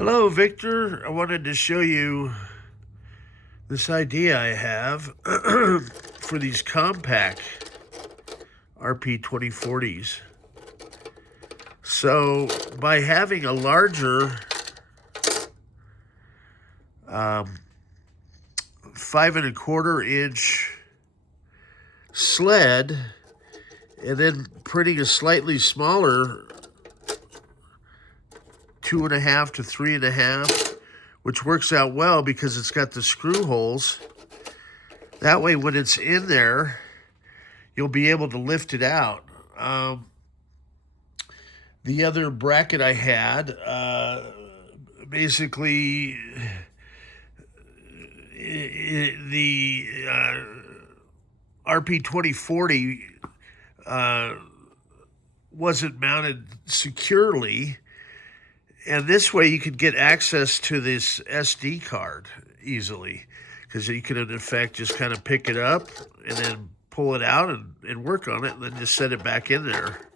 Hello, Victor. I wanted to show you this idea I have for these compact RP2040s. So by having a larger 5¼ inch sled and then printing a slightly smaller 2.5 to 3.5, which works out well because it's got the screw holes. That way, when it's in there, you'll be able to lift it out. The other bracket I had, basically, the RP2040 wasn't mounted securely. And this way you could get access to this SD card easily, because you can, in effect, just kind of pick it up and then pull it out and work on it and then just set it back in there.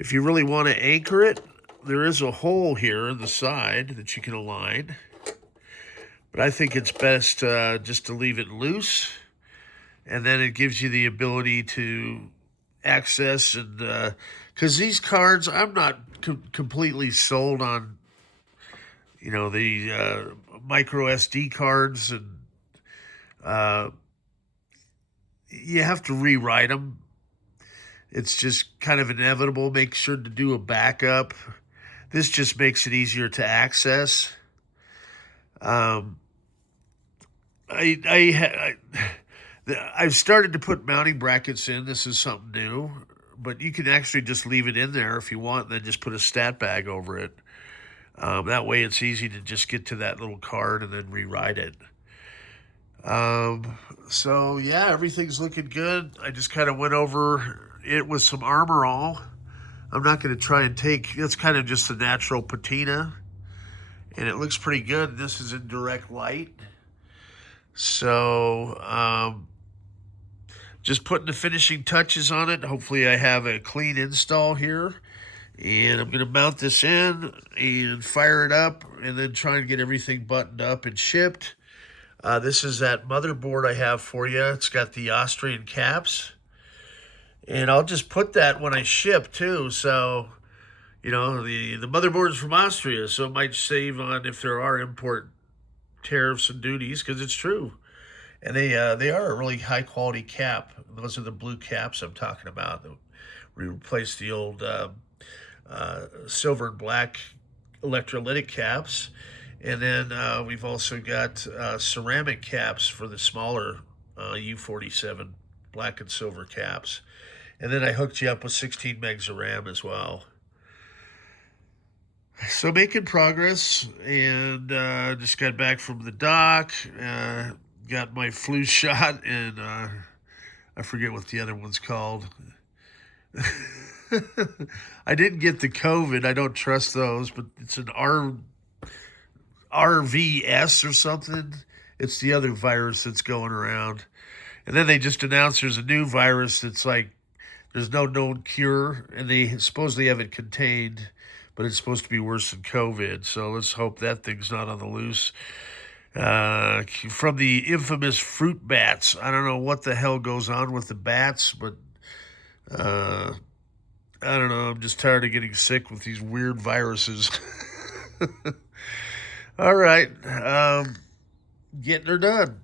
If you really want to anchor it, there is a hole here in the side that you can align. But I think it's best just to leave it loose, and then it gives you the ability to access and because these cards, I'm not completely sold on, the micro SD cards, and you have to rewrite them. It's just kind of inevitable. Make sure to do a backup. This just makes it easier to access. I've started to put mounting brackets in. This is something new, but you can actually just leave it in there if you want, and then just put a stat bag over it. That way it's easy to just get to that little card and then rewrite it. So yeah, everything's looking good. I just kind of went over it with some Armor All. I'm not going to try and it's kind of just a natural patina, and it looks pretty good. This is in direct light. So, just putting the finishing touches on it. Hopefully I have a clean install here. And I'm going to mount this in and fire it up and then try and get everything buttoned up and shipped. This is that motherboard I have for you. It's got the Austrian caps. And I'll just put that when I ship too. So, the motherboard's from Austria, so it might save on if there are import tariffs and duties, because it's true. And they are a really high quality cap. Those are the blue caps I'm talking about. We replaced the old silver and black electrolytic caps. And then we've also got ceramic caps for the smaller U47 black and silver caps. And then I hooked you up with 16 megs of RAM as well. So making progress, and just got back from the doc, got my flu shot, and I forget what the other one's called. I didn't get the COVID. I don't trust those, but it's an RVS or something. It's the other virus that's going around. And then they just announced there's a new virus that's like, there's no known cure, and they supposedly have it contained, but it's supposed to be worse than COVID. So let's hope that thing's not on the loose. From the infamous fruit bats. I don't know what the hell goes on with the bats, but I don't know. I'm just tired of getting sick with these weird viruses. All right. Getting her done.